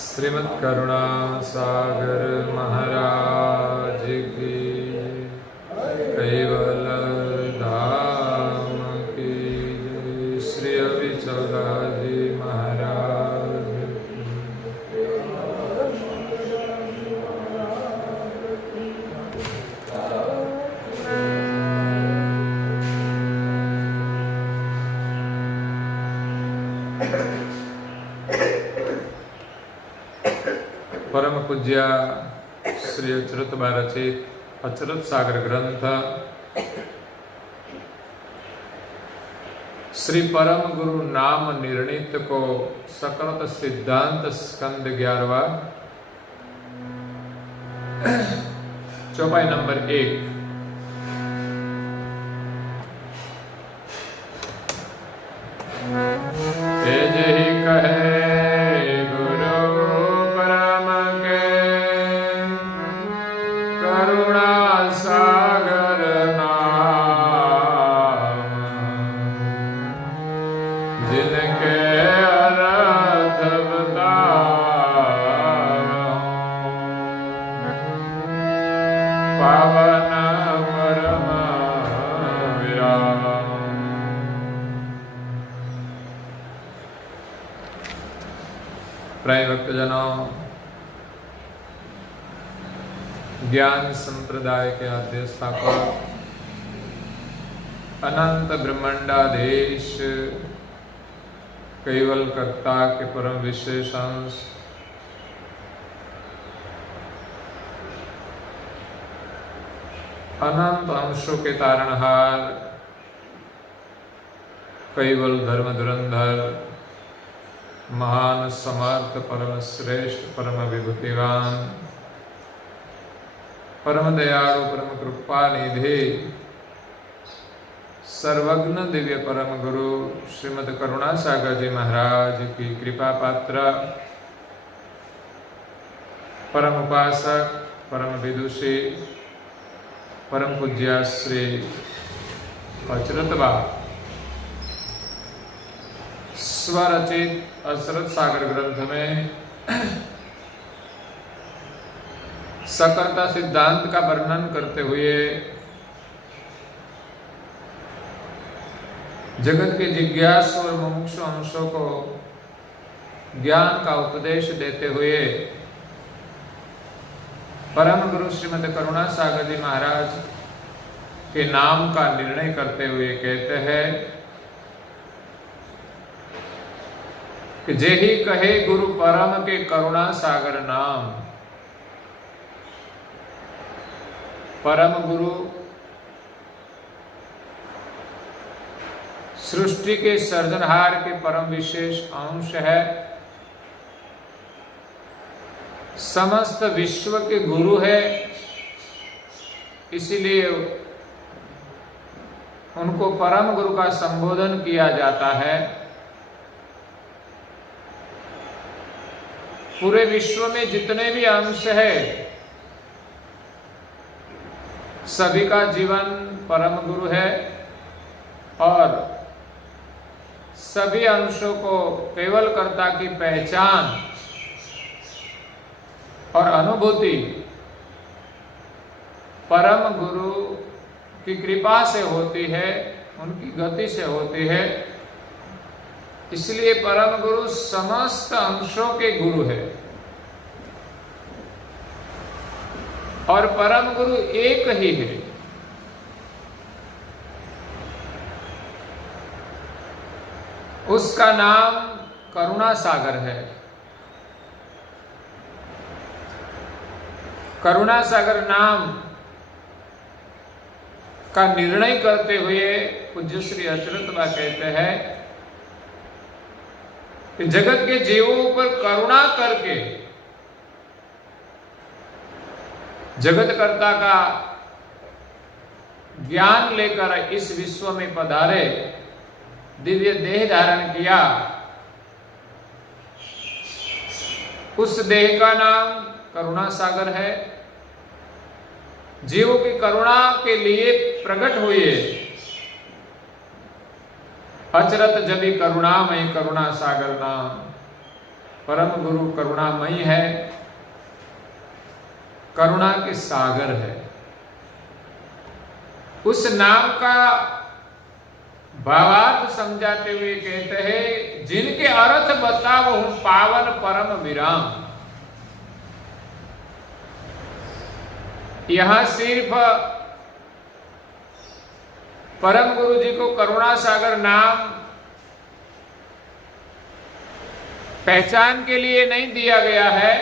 श्रीमद् करुणा सागर महाराज की कैवल धाम की श्री अविचला जी महाराज परम पूज्य श्री अच्युत रचित अच्युत सागर ग्रंथ श्री परम गुरु नाम निर्णित को सकृत सिद्धांत स्कंद 11वां चौपाई नंबर 1। जही कहे प्राय भक्तजनों, ज्ञान संप्रदाय के आद्य स्थापक अनंत ब्रह्मांडाधीश कैवल कर्ता के परम विशेष अंश अनंत अंशों के तारणहार कैवल धर्म धुरंधर महान समर्थ परम श्रेष्ठ परम विभूतिवान परम दयालु परम कृपा निधि सर्वज्ञ दिव्य परम गुरु श्रीमद् करुणा सागर जी महाराज की कृपा पात्र परम उपासक परम विदुषी परम पूज्य श्री अच्युत स्वरचित अच्युत सागर ग्रंथ में सकर्ता सिद्धांत का वर्णन करते हुए जगत के जिज्ञासु और मुमुक्षु अंशों को ज्ञान का उपदेश देते हुए परम गुरु श्रीमद् करुणा सागर जी महाराज के नाम का निर्णय करते हुए कहते हैं कि जे ही कहे गुरु परम के करुणा सागर नाम। परम गुरु सृष्टि के सर्जनहार के परम विशेष अंश है, समस्त विश्व के गुरु है, इसीलिए उनको परम गुरु का संबोधन किया जाता है। पूरे विश्व में जितने भी अंश है सभी का जीवन परम गुरु है और सभी अंशों को केवल कर्ता की पहचान और अनुभूति परम गुरु की कृपा से होती है, उनकी गति से होती है। इसलिए परम गुरु समस्त अंशों के गुरु है और परम गुरु एक ही है। उसका नाम करुणा सागर है। करुणा सागर नाम का निर्णय करते हुए पूज्य श्री अच्युत कहते हैं कि जगत के जीवों पर करुणा करके जगतकर्ता का ज्ञान लेकर इस विश्व में पधारे, दिव्य देह धारण किया। उस देह का नाम करुणा सागर है। जीवों की करुणा के लिए प्रकट हुए अचरत जबी करुणामय करुणा सागर नाम। परम गुरु करुणामयी है, करुणा के सागर है। उस नाम का भावार्थ समझाते हुए कहते हैं, जिनके अर्थ बताओ हूं पावन परम विराम। यहां सिर्फ परम गुरु जी को करुणा सागर नाम पहचान के लिए नहीं दिया गया है,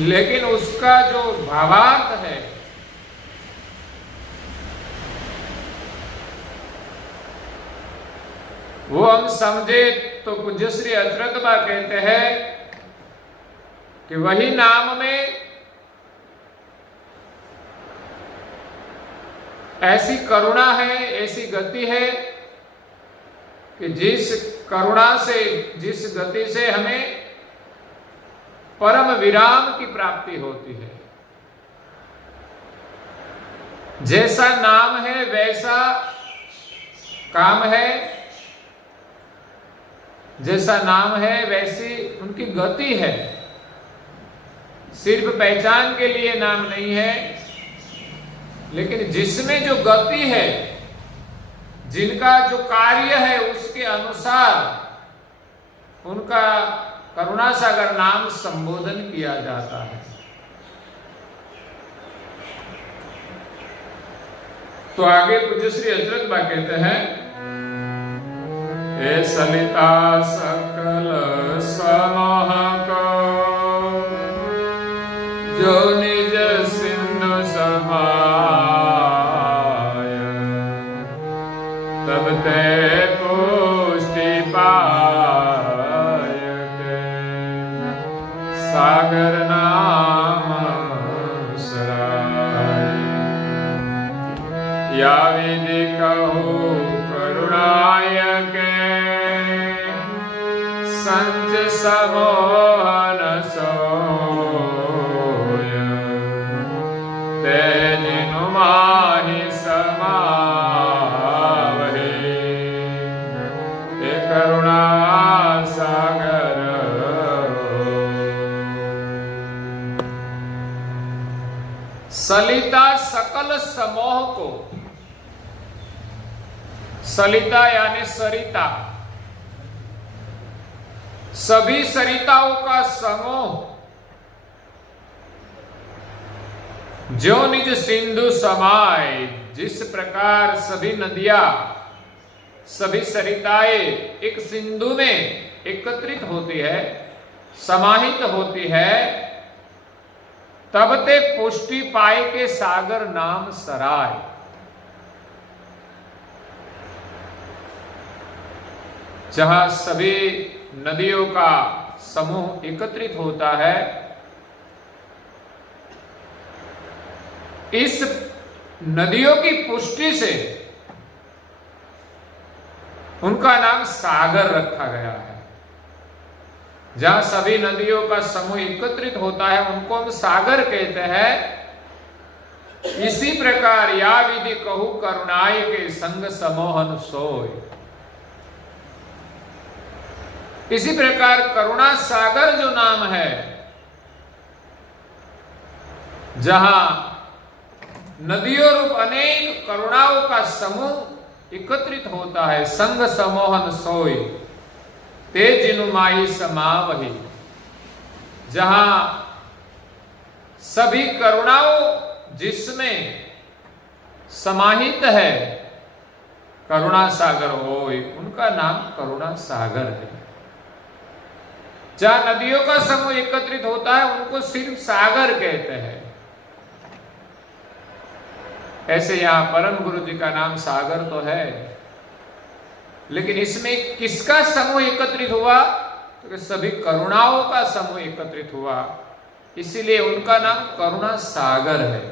लेकिन उसका जो भावार्थ है वो हम समझे तो पूज्य श्री अचरत बा कहते हैं कि वही नाम में ऐसी करुणा है, ऐसी गति है कि जिस करुणा से, जिस गति से हमें परम विराम की प्राप्ति होती है। जैसा नाम है वैसा काम है, जैसा नाम है वैसी उनकी गति है। सिर्फ पहचान के लिए नाम नहीं है, लेकिन जिसमें जो गति है, जिनका जो कार्य है, उसके अनुसार उनका करुणा सागर नाम संबोधन किया जाता है। तो आगे पूज्य श्री अचरत बा कहते हैं, हे सलिता सकल समोहक जो निज सिंधु समाय, तब ते पुष्टि पाय के सागर नाम सराय। या विधि कहूँ करुणाय के संच समोहन सोय, तेजिनु माहि समावहि हे करुणा सागर। सलिता सकल समोह को, सलिता यानी सरिता, सभी सरिताओं का समूह जो निज सिंधु समाय, जिस प्रकार सभी नदियां, सभी सरिताएं एक सिंधु में एकत्रित होती है, समाहित होती है, तब ते पुष्टि पाए के सागर नाम सराय। जहां सभी नदियों का समूह एकत्रित होता है, इस नदियों की पुष्टि से उनका नाम सागर रखा गया है। जहां सभी नदियों का समूह एकत्रित होता है उनको हम सागर कहते हैं। इसी प्रकार या विधि कहू करुणाई के संग समोहन सोय, इसी प्रकार करुणा सागर जो नाम है, जहां नदियों रूप अनेक करुणाओं का समूह एकत्रित होता है, संग समोहन सोय तेजिनु माहि समावहि, जहां सभी करुणाओं जिसमें समाहित है करुणा सागर होय, उनका नाम करुणा सागर है। जहां नदियों का समूह एकत्रित होता है उनको सिर्फ सागर कहते हैं। ऐसे यहां परम गुरु जी का नाम सागर तो है, लेकिन इसमें किसका समूह एकत्रित हुआ? तो सभी करुणाओं का समूह एकत्रित हुआ, इसीलिए उनका नाम करुणा सागर है।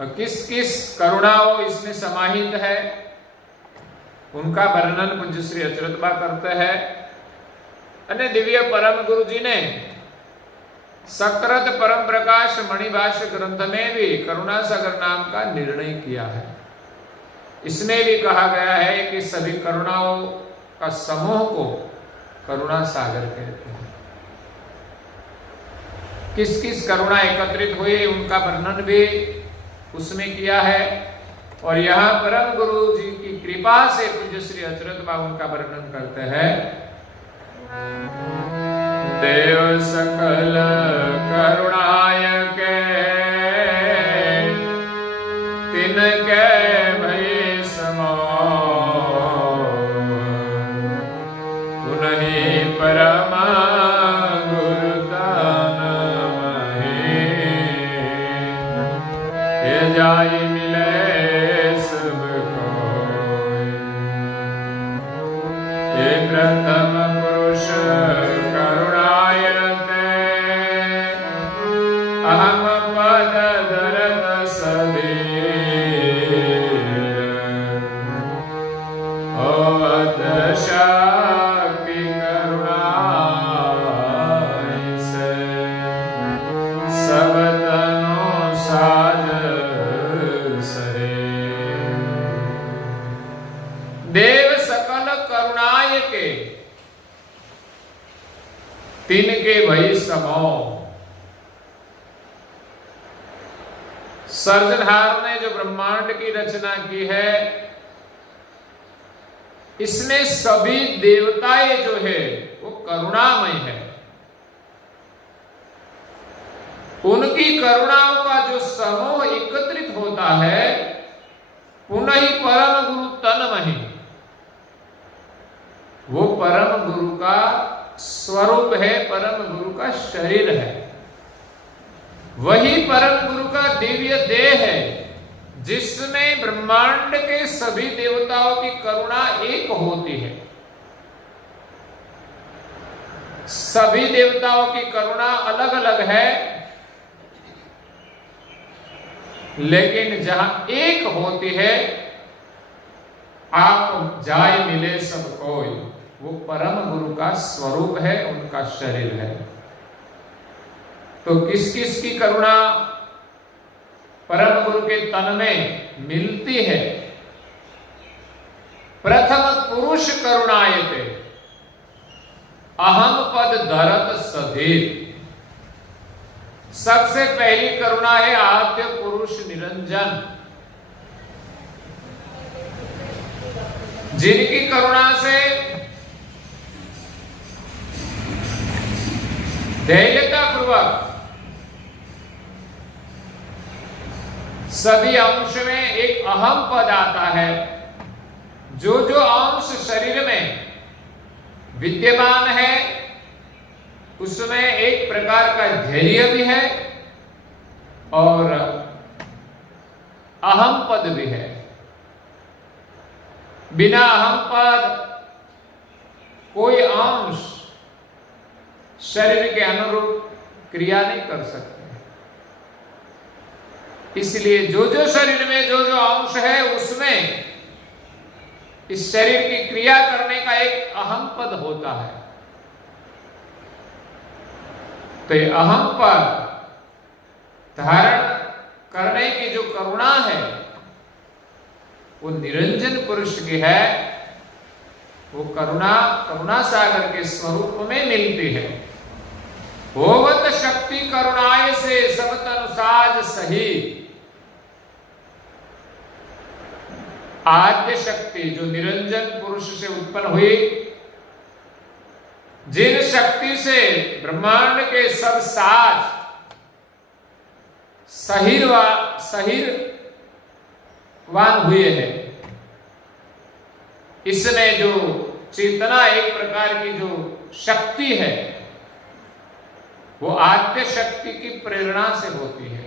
और किस किस करुणाओं इसमें समाहित है उनका वर्णन पूज्य श्री अचरत बा करते हैं। अने दिव्य परम गुरु जी ने सकृत परम प्रकाश मणिभाष्य ग्रंथ में भी करुणा सागर नाम का निर्णय किया है। इसमें भी कहा गया है कि सभी करुणाओं का समूह को करुणा सागर कहते हैं। किस किस करुणा एकत्रित हुई उनका वर्णन भी उसमें किया है। और यहाँ परम गुरु जी की कृपा से पूज्य श्री अचरत बाबू उनका वर्णन करते हैं। देव सकल करुणाय के तिनके भय समो पुनहि परमा गुरुदान महे ये जाय मिले सबको ये प्रथम पुरुष करुणायते अहम पद दरद सधीर ओत शक्ति करुणा से सब तनु साज सरे। देव सकल करुणाय के तिनके भई समो। सर्जनहार ने जो ब्रह्मांड की रचना की है इसमें सभी देवताएं जो है वो करुणामय है। उनकी करुणाओं का जो समूह एकत्रित होता है पुनः ही परम गुरु तन्महि, वो परम गुरु का स्वरूप है, परम गुरु का शरीर है। वही परम गुरु का दिव्य देह है जिसमें ब्रह्मांड के सभी देवताओं की करुणा एक होती है। सभी देवताओं की करुणा अलग अलग है, लेकिन जहां एक होती है आप जाय मिले सब कोई, वो परम गुरु का स्वरूप है, उनका शरीर है। तो किस किस की करुणा परम गुरु के तन में मिलती है? प्रथम पुरुष करुणायते अहम पद धरत सधीर। सबसे पहली करुणा है आद्य पुरुष निरंजन, जिनकी करुणा से धैर्यता पूर्वक सभी अंश में एक अहम पद आता है। जो जो अंश शरीर में विद्यमान है उसमें एक प्रकार का धैर्य भी है और अहम पद भी है। बिना अहम पद कोई अंश शरीर के अनुरूप क्रिया नहीं कर सकते। इसलिए जो जो शरीर में जो जो अंश है उसमें इस शरीर की क्रिया करने का एक अहम पद होता है। तो ये अहम पद धारण करने की जो करुणा है वो निरंजन पुरुष की है। वो करुणा सागर के स्वरूप में मिलती है। होवत शक्ति करुणाय से सब तनुसाज सही। आद्य शक्ति जो निरंजन पुरुष से उत्पन्न हुई, जिन शक्ति से ब्रह्मांड के सब साज सहीरवान हुए हैं, इसमें जो चेतना एक प्रकार की जो शक्ति है वो आद्य शक्ति की प्रेरणा से होती है।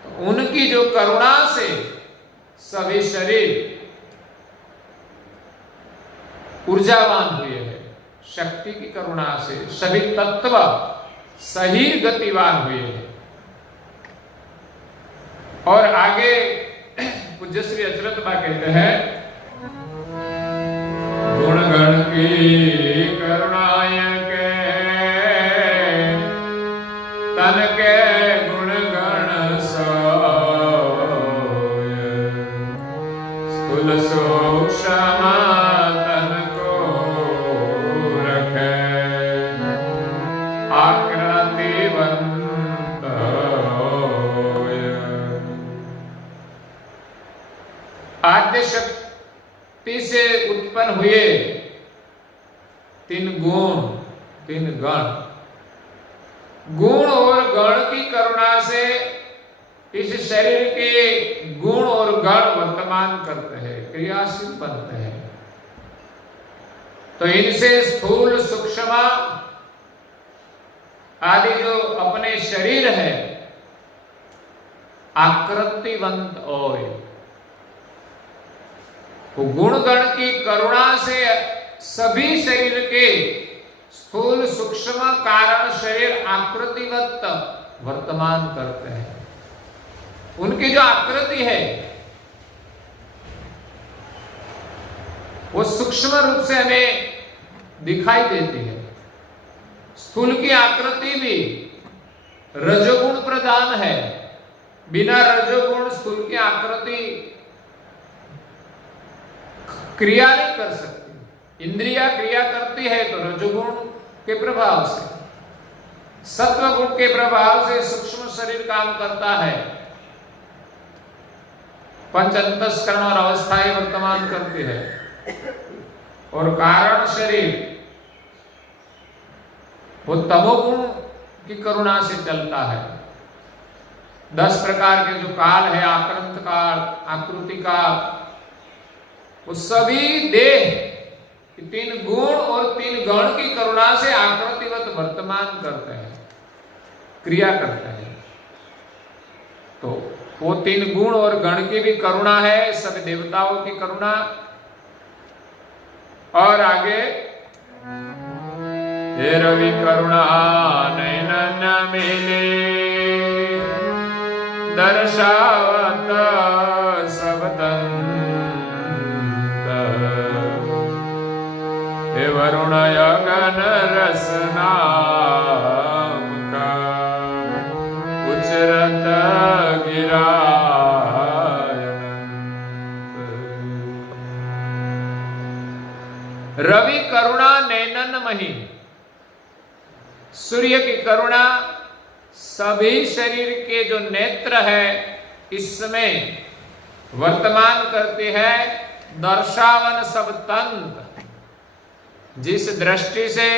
तो उनकी जो करुणा से सभी शरीर ऊर्जावान हुए हैं। शक्ति की करुणा से सभी तत्व सही गतिवान हुए हैं। और आगे पूज्य श्री अचरत बा कहते हैं, गुण गण की करुणाय के तन के गुण गण सोय स्थूल सूक्ष्म उत्पन्न हुए 3 गुण, 3 गण, गुण और गण की करुणा से इस शरीर के गुण और गण वर्तमान करते हैं, क्रियाशील बनते हैं। तो इनसे स्थूल सूक्ष्म आदि जो अपने शरीर है आकृतिवंत और गुण गण की करुणा से सभी शरीर के स्थूल सूक्ष्म कारण शरीर आकृतिवत वर्तमान करते हैं। उनकी जो आकृति है वो सूक्ष्म रूप से हमें दिखाई देती है। स्थूल की आकृति भी रजोगुण प्रधान है, बिना रजोगुण स्थूल की आकृति क्रिया नहीं कर सकती। इंद्रिया क्रिया करती है तो रजोगुण के प्रभाव से, सत्व गुण के प्रभाव से सूक्ष्म शरीर काम करता है, पंच अंतस्करण और अवस्थाएं वर्तमान करती है, और कारण शरीर वो तमोगुण की करुणा से चलता है। 10 प्रकार के जो काल है, आक्रंत काल, आकृति काल, वो सभी देह 3 गुण और 3 गण की करुणा से आकृतिवत वर्तमान करते हैं, क्रिया करते हैं। तो वो 3 गुण और गण की भी करुणा है, सब देवताओं की करुणा। और आगे हे रवि करुणा नैनन मिले दर्शावत सबदंत, हे वरुण यगन रसना का उचरत गिरा। रवि करुणा नैनन मही, सूर्य की करुणा सभी शरीर के जो नेत्र है इसमें वर्तमान करती है। दर्शावन सब तंत्र, जिस दृष्टि से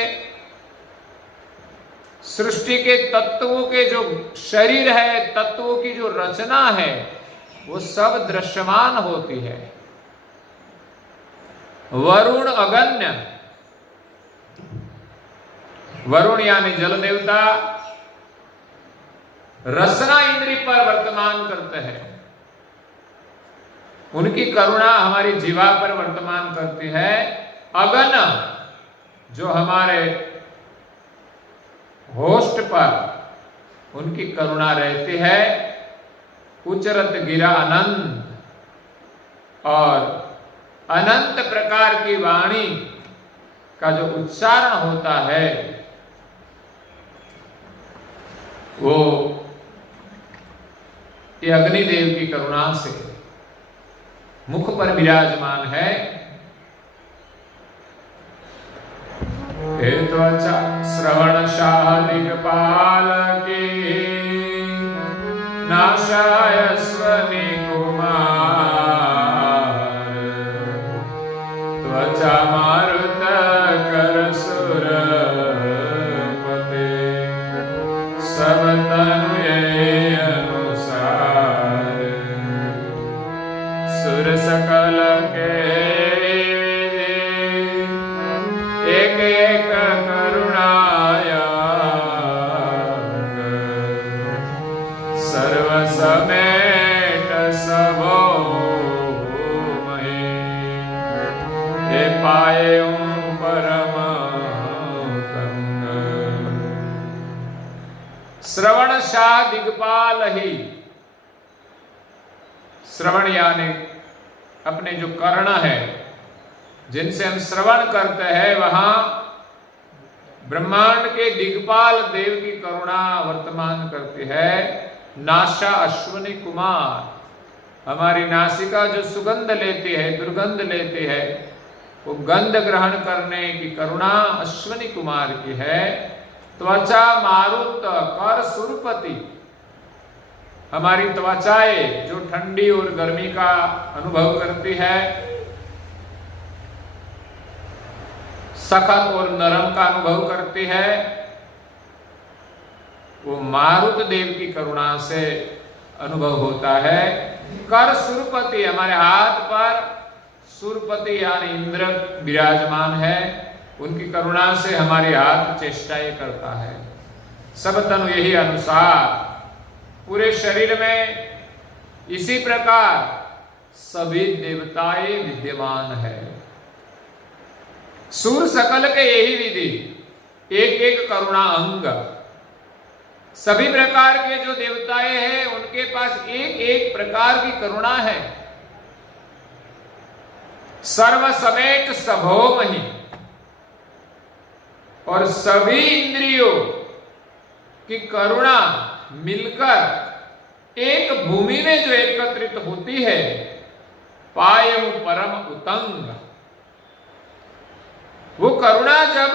सृष्टि के तत्वों के जो शरीर है, तत्वों की जो रचना है वो सब दृश्यमान होती है। वरुण अगण्य, वरुण यानी जल देवता रसना इंद्री पर वर्तमान करते हैं, उनकी करुणा हमारी जीवा पर वर्तमान करती है। अगन जो हमारे होस्ट पर उनकी करुणा रहती है। उचरत गिरा अनंत, और अनंत प्रकार की वाणी का जो उच्चारण होता है वो ये अग्निदेव की करुणा से मुख पर विराजमान है। हे त्वचा श्रवण शादिगपाल के नाशाय स्वनि कुमार, त्वचा मारुत कर सुर पते, सब तनु ये अनुसार, सुर सकल के एक एक करुणाया, सर्व समेट सबो मही, हे पाए परम श्रवण शाह दिग्पाल ही। श्रवण यानी अपने जो कर्ण है जिनसे हम श्रवण करते हैं, वहां ब्रह्मांड के दिग्पाल देव की करुणा वर्तमान करती है। नाशा अश्वनी कुमार, हमारी नासिका जो सुगंध लेती है, दुर्गंध लेती है, वो गंध ग्रहण करने की करुणा अश्वनी कुमार की है। त्वचा मारुत कर सुरपति, हमारी त्वचाएं जो ठंडी और गर्मी का अनुभव करती है, सखत और नरम का अनुभव करती है, वो मारुत देव की करुणा से अनुभव होता है। कर सुरपति, हमारे हाथ पर सुरपति यानी इंद्र विराजमान है, उनकी करुणा से हमारे हाथ चेष्टाएं करता है। सब तनु यही अनुसार पूरे शरीर में इसी प्रकार सभी देवताएं विद्यमान है। सूर सकल के यही विधि, एक एक करुणा अंग, सभी प्रकार के जो देवताएं हैं उनके पास एक एक प्रकार की करुणा है। सर्व समेत सभोमहि, और सभी इंद्रियों की करुणा मिलकर एक भूमि में जो एकत्रित होती है, पायम परम उतंग। वो करुणा जब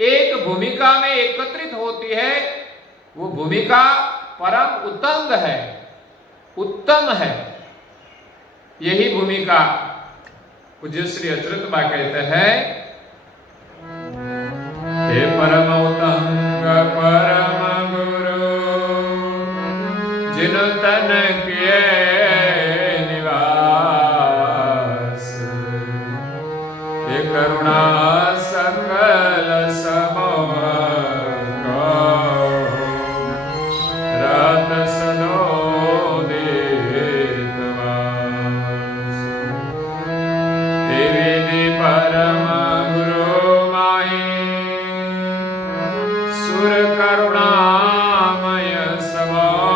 एक भूमिका में एकत्रित होती है, वो भूमिका परम उतंग है, उत्तम है। यही भूमिका पूज्य श्री अच्युत बा कहते हैं, हे परम उतंग परम गुरु, जिन तन किए निवास, हे करुणा सकल समोह को, रात सदो देतवास। हे विधि परम गुरु माहि, सुर करुणामय समोह,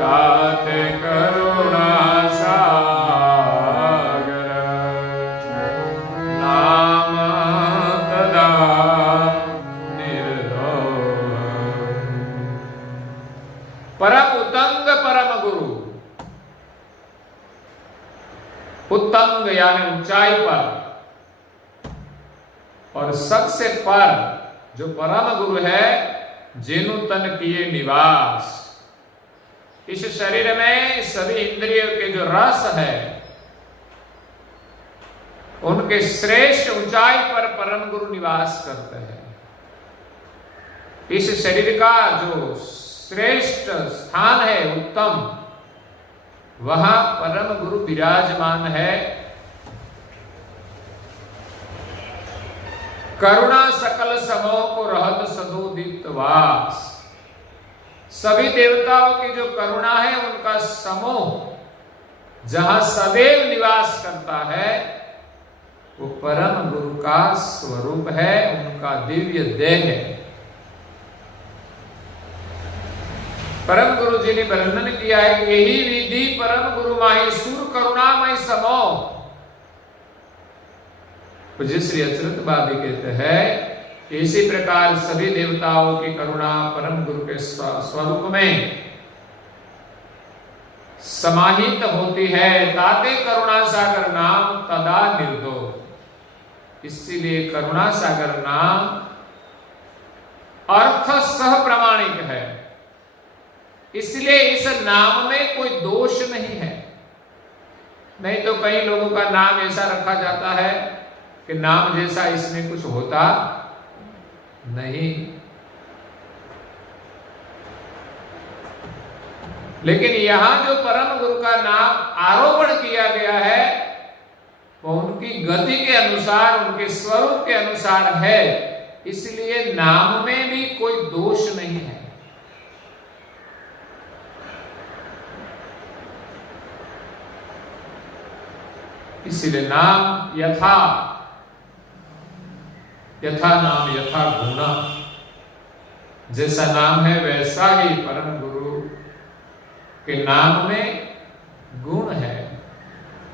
ताते करुणा सागर, नाम तदा निर्दोष। परम उतंग परम गुरु, उत्तंग यानी ऊंचाई पर, और सबसे पर जो परम गुरु है, जिनु तन किए निवास। इस शरीर में सभी इंद्रियों के जो रस है, उनके श्रेष्ठ ऊंचाई पर परम गुरु निवास करते हैं। इस शरीर का जो श्रेष्ठ स्थान है, उत्तम, वहां परम गुरु विराजमान है। करुणा सकल समोह को रहत सदोदित वास। सभी देवताओं की जो करुणा है, उनका समूह जहां सदैव निवास करता है, वो परम गुरु का स्वरूप है, उनका दिव्य देह है। परम गुरु जी ने वर्णन किया है कि यही विधि परम गुरु माहि, सुर करुणामय समोह। पूज्य श्री अच्युत बाबी कहते हैं, इसी प्रकार सभी देवताओं की करुणा परम गुरु के स्वरूप में समाहित होती है। ताते करुणा सागर नाम तदा निर्दो। इसीलिए करुणा सागर नाम अर्थ सह प्रमाणिक है, इसलिए इस नाम में कोई दोष नहीं है। नहीं तो कई लोगों का नाम ऐसा रखा जाता है कि नाम जैसा इसमें कुछ होता नहीं। लेकिन यहां जो परम गुरु का नाम आरोपण किया गया है, वो उनकी गति के अनुसार, उनके स्वरूप के अनुसार है, इसलिए नाम में भी कोई दोष नहीं है। इसीलिए नाम यथा नाम यथा गुणा, जैसा नाम है वैसा ही परम गुरु के नाम में गुण है।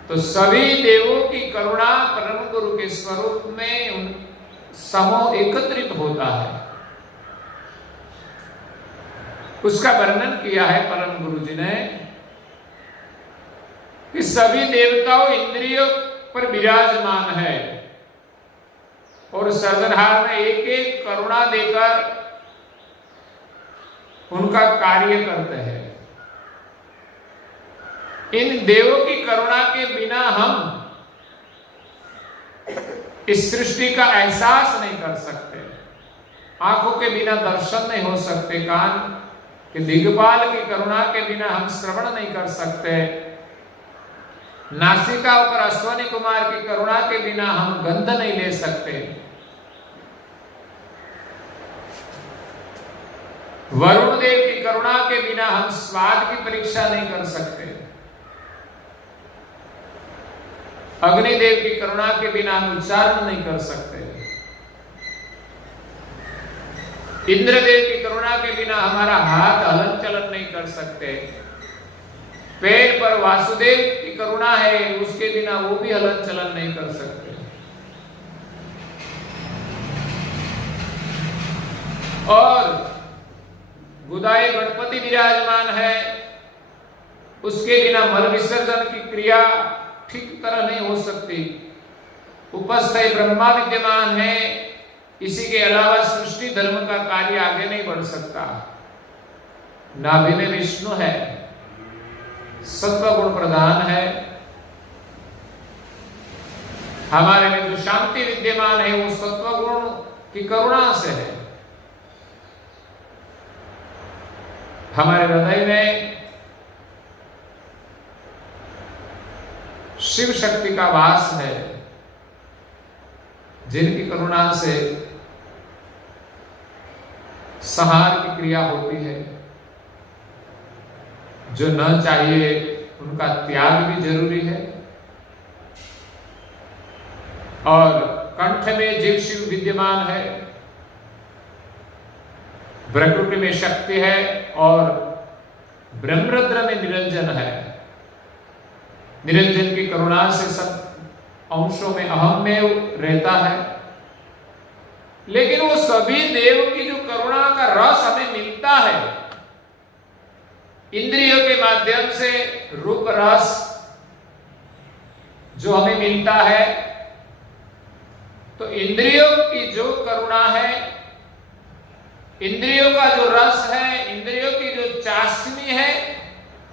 तो सभी देवों की करुणा परम गुरु के स्वरूप में उन समूह एकत्रित होता है। उसका वर्णन किया है परम गुरु जी ने कि सभी देवताओं इंद्रियों पर विराजमान है और सर्जनहार में एक एक करुणा देकर उनका कार्य करते हैं। इन देवों की करुणा के बिना हम इस सृष्टि का एहसास नहीं कर सकते, आंखों के बिना दर्शन नहीं हो सकते, कान के दिग्पाल की करुणा के बिना हम श्रवण नहीं कर सकते, नासिका और अश्वनी कुमार की करुणा के बिना हम गंध नहीं ले सकते, वरुण देव की करुणा के बिना हम स्वाद की परीक्षा नहीं कर सकते, अग्निदेव की करुणा के बिना हम उच्चारण नहीं कर सकते, इंद्रदेव की करुणा के बिना हमारा हाथ हलन चलन नहीं कर सकते, पैर पर वासुदेव की करुणा है, उसके बिना वो भी हलन चलन नहीं कर सकते। और गुदाई गणपति विराजमान है, उसके बिना मल विसर्जन की क्रिया ठीक तरह नहीं हो सकती। उपस्थ ब्रह्मा विद्यमान है, इसी के अलावा सृष्टि धर्म का कार्य आगे नहीं बढ़ सकता। नाभि में विष्णु है, सत्व गुण प्रधान है, हमारे में जो शांति विद्यमान है वो सत्व गुण की करुणा से है। हमारे हृदय में शिव शक्ति का वास है, जिनकी करुणा से संहार की क्रिया होती है। जो न चाहिए उनका त्याग भी जरूरी है। और कंठ में जीव शिव विद्यमान है, प्रकृति में शक्ति है और ब्रह्मरुद्र में निरंजन है। निरंजन की करुणा से सब अंशों में अहम में रहता है, लेकिन वो सभी देव की जो करुणा का रस हमें मिलता है, इंद्रियों के माध्यम से रूप रस जो हमें मिलता है, तो इंद्रियों की जो करुणा है, इंद्रियों का जो रस है, इंद्रियों की जो चाशनी है,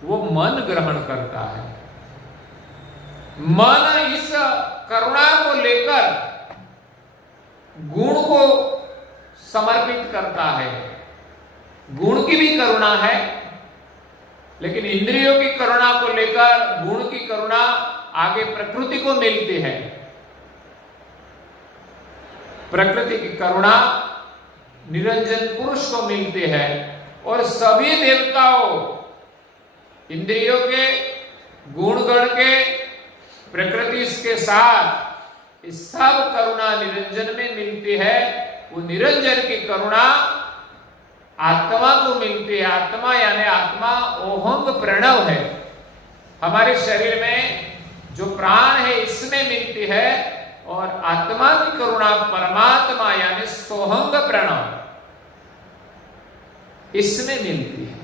वो मन ग्रहण करता है। मन इस करुणा को लेकर गुण को समर्पित करता है। गुण की भी करुणा है, लेकिन इंद्रियों की करुणा को लेकर गुण की करुणा आगे प्रकृति को मिलती है। प्रकृति की करुणा निरंजन पुरुष को मिलती है। और सभी देवताओं इंद्रियों के गुणगण के प्रकृति के साथ इस सब करुणा निरंजन में मिलती है। वो निरंजन की करुणा आत्मा को मिलती है। आत्मा यानी आत्मा ओहंग प्रणव है, हमारे शरीर में जो प्राण है इसमें मिलती है। और आत्मा की करुणा परमात्मा यानी सोहंग प्रणव इसमें मिलती है।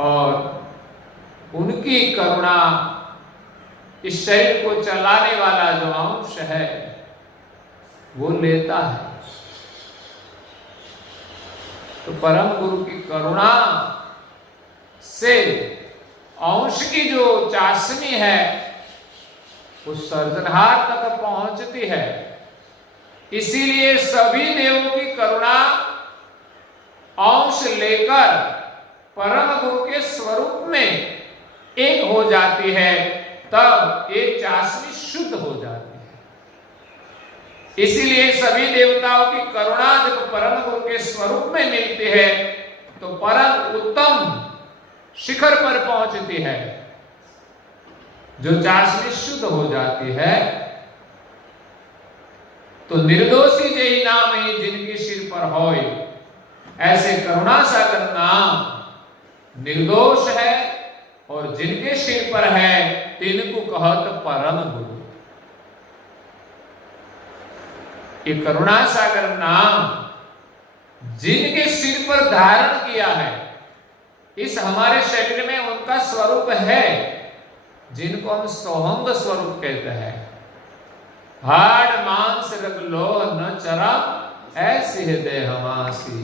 और उनकी करुणा इस शरीर को चलाने वाला जो अंश है वो लेता है। तो परम गुरु की करुणा से अंश की जो चाशनी है उस सर्जनहार तक पहुंचती है। इसीलिए सभी देवों की करुणा अंश लेकर परम गुरु के स्वरूप में एक हो जाती है, तब एक चाशनी शुद्ध हो जाती है। इसीलिए सभी देवताओं की करुणा जब परम गुरु के स्वरूप में मिलती है तो परम उत्तम शिखर पर पहुंचती है। जो चाशनी शुद्ध हो जाती है तो निर्दोषी जही नाम ही जिनके सिर पर होय, ऐसे करुणा सागर नाम निर्दोष है और जिनके सिर पर है तिनको कहत परम गुरु। ये करुणा सागर नाम जिनके सिर पर धारण किया है, इस हमारे शरीर में उनका स्वरूप है, जिनको हम सोहंग स्वरूप कहते हैं। हाड़ मांस रग लोह न चरा ऐसी है देह हमासी,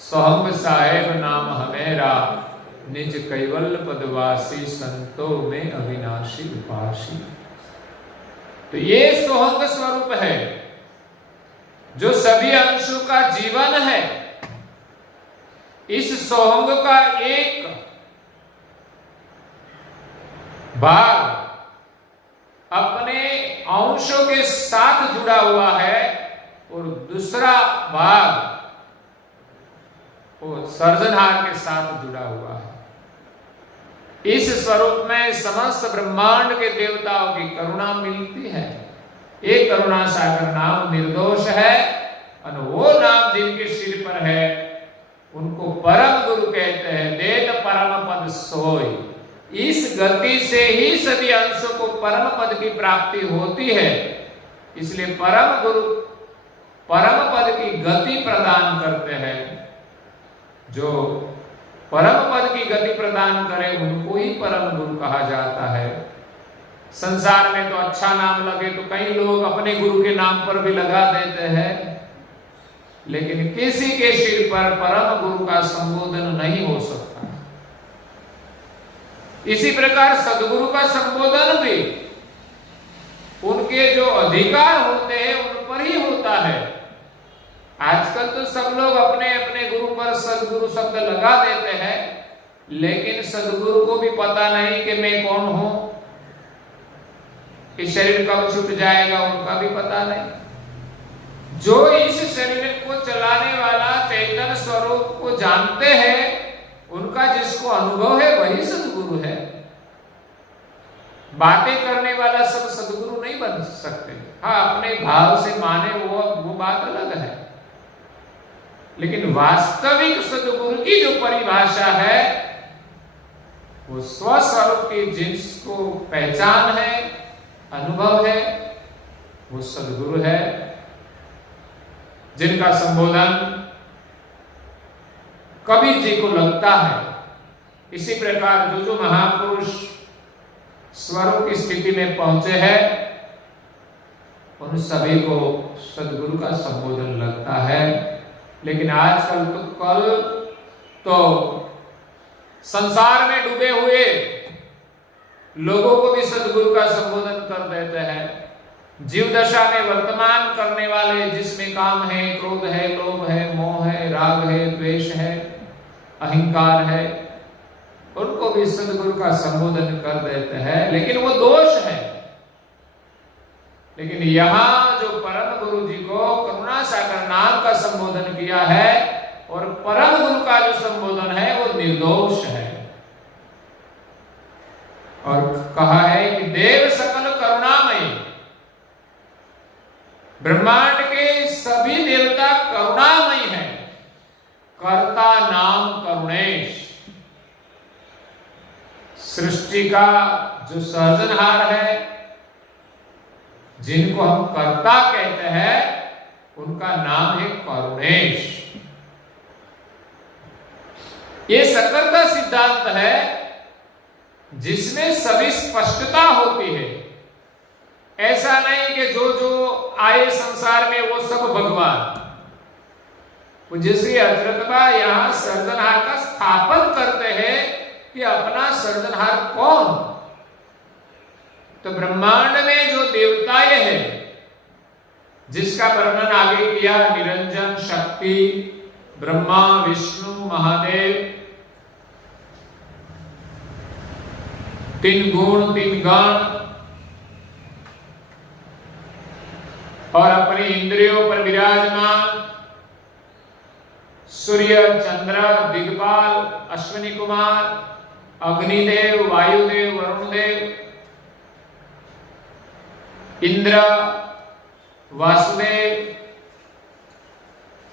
सोहंग साहेब नाम हमेरा निज कैवल्य पदवासी, संतों में अविनाशी उपासी। तो ये सोहंग स्वरूप है जो सभी अंशों का जीवन है। इस सोहंग का एक भाग अपने अंशों के साथ जुड़ा हुआ है और दूसरा भाग वो सर्जनहार के साथ जुड़ा हुआ है। इस स्वरूप में समस्त ब्रह्मांड के देवताओं की करुणा मिलती है। एक करुणा सागर नाम निर्दोष है और वो नाम जिनके सिर पर है उनको परम गुरु कहते हैं। देत परम पद सोई। इस गति से ही सभी अंशों को परम पद की प्राप्ति होती है। इसलिए परम गुरु परम पद की गति प्रदान करते हैं। जो परम पद की गति प्रदान करे उनको ही परम गुरु कहा जाता है। संसार में तो अच्छा नाम लगे तो कई लोग अपने गुरु के नाम पर भी लगा देते हैं, लेकिन किसी के सिर पर परम गुरु का संबोधन नहीं हो सकता। इसी प्रकार सदगुरु का संबोधन भी उनके जो अधिकार होते हैं उन पर ही होता है। आजकल तो सब लोग अपने अपने गुरु पर सदगुरु शब्द लगा देते हैं, लेकिन सदगुरु को भी पता नहीं कि मैं कौन हूं, कि शरीर कब छूट जाएगा उनका भी पता नहीं। जो इस शरीर को चलाने वाला चैतन्य स्वरूप को जानते हैं, उनका जिसको अनुभव है वही सदगुरु है। बातें करने वाला सब सदगुरु नहीं बन सकते। हाँ, अपने भाव से माने वो बात अलग है, लेकिन वास्तविक सदगुरु की जो परिभाषा है वो स्वस्वरूप की जिसको पहचान है, अनुभव है, वो सदगुरु है। जिनका संबोधन कबीर जी को लगता है। इसी प्रकार जो महापुरुष स्वरूप की स्थिति में पहुंचे हैं उन सभी को सदगुरु का संबोधन लगता है। लेकिन आजकल तो संसार में डूबे हुए लोगों को भी सदगुरु का संबोधन कर देते हैं। जीव दशा में वर्तमान करने वाले जिसमें काम है, क्रोध है, लोभ है, मोह है, राग है, द्वेष है, अहंकार है, उनको भी सदगुरु का संबोधन कर देते हैं, लेकिन वो दोष है। लेकिन यहां जो परम गुरु जी को करुणा सागर नाम का संबोधन किया है और परम गुरु का जो संबोधन है वो निर्दोष है। और कहा है कि देव सकल करुणामयी। ब्रह्मांड के सभी देवता करुणामयी हैं। कर्ता नाम करुणेश। सृष्टि का जो सर्जनहार है, जिनको हम कर्ता कहते हैं, उनका नाम है करुणेश। ये सकर्ता सिद्धांत है जिसमें सभी स्पष्टता होती है। ऐसा नहीं कि जो जो आए संसार में वो सब भगवान। पूज्य हजरतबा यहाँ सर्जनहार का स्थापन करते हैं कि अपना सर्जनहार कौन। तो ब्रह्मांड में जो देवताएं हैं जिसका वर्णन आगे किया, निरंजन, शक्ति, ब्रह्मा, विष्णु, महादेव, तीन गुण, तीन गण, और अपनी इंद्रियों पर विराजमान सूर्य, चंद्र, दिग्पाल, अश्विनी कुमार, अग्निदेव, वायुदेव, वरुणदेव, इंद्र, वासुदेव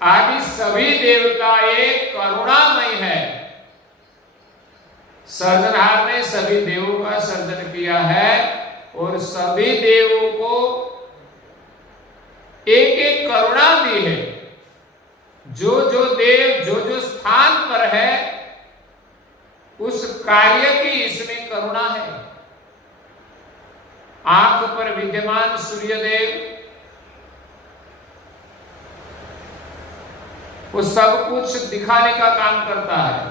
आदि सभी देवता एक करुणामय है। सर्जनहार ने सभी देवों का सर्जन किया है और सभी देवों को एक एक करुणा दी है। जो जो देव जो जो स्थान पर है उस कार्य की इसमें करुणा है। आंख पर विद्यमान सूर्यदेव वो सब कुछ दिखाने का काम करता है,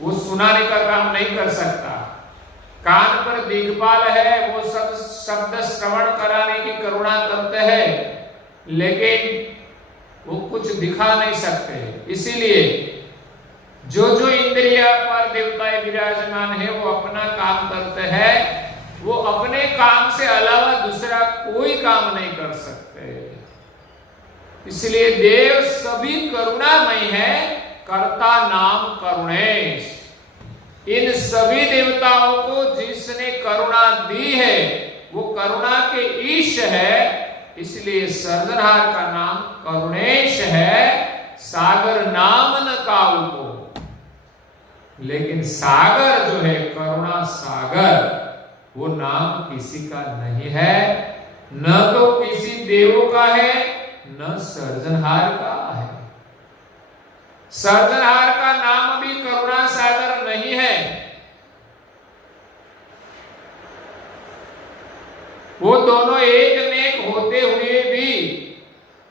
वो सुनाने का काम नहीं कर सकता। कान पर दिग्पाल है, वो सब शब्द श्रवण कराने करुणा करते हैं, लेकिन वो कुछ दिखा नहीं सकते। इसीलिए जो जो इंद्रिय पर देवताएं विराजमान है वो अपना काम करते हैं, वो अपने काम से अलावा दूसरा कोई काम नहीं कर सकते। इसलिए देव सभी करुणामय है, कर्ता नाम करुणेश। इन सभी देवताओं को जिसने करुणा दी है वो करुणा के ईश है, इसलिए सर्जनहार का नाम करुणेश है। सागर नाम न काऊ को, लेकिन सागर जो है करुणा सागर, वो नाम किसी का नहीं है, न तो किसी देवों का है न सर्जनहार का है। सर्जनहार का नाम भी करुणा सागर नहीं है, वो दोनों एक नेक होते हुए भी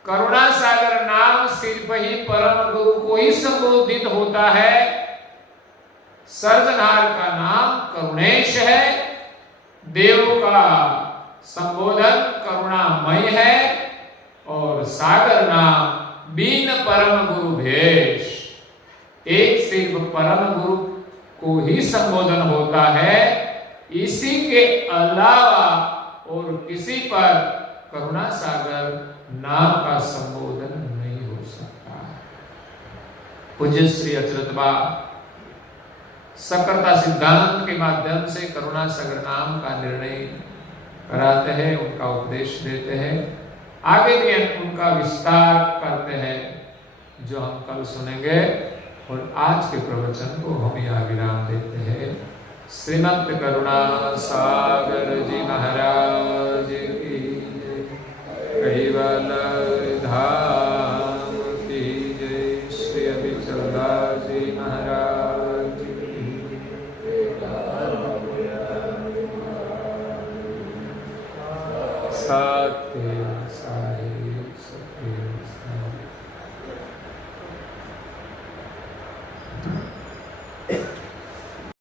करुणा सागर नाम सिर्फ ही परम गुरु को ही संबोधित होता है। सर्जनहार का नाम करुणेश है, देव का संबोधन करुणामय है, और सागर नाम बीन परम गुरु भेष। एक सिर्फ परम गुरु को ही संबोधन होता है, इसी के अलावा और किसी पर करुणा सागर नाम का संबोधन नहीं हो सकता। पूज्य श्री अचरतबा सकरता सिद्धांत के माध्यम से करुणा सागर नाम का निर्णय कराते हैं, उनका उपदेश देते हैं, आगे भी उनका विस्तार करते हैं, जो हम कल सुनेंगे। और आज के प्रवचन को हम यहाँ विराम देते हैं। श्रीमद् करुणा सागर जी महाराज की जय, कैवल धाम की जय, श्री अभिचल दास जी महाराज की सत्य साई सत्य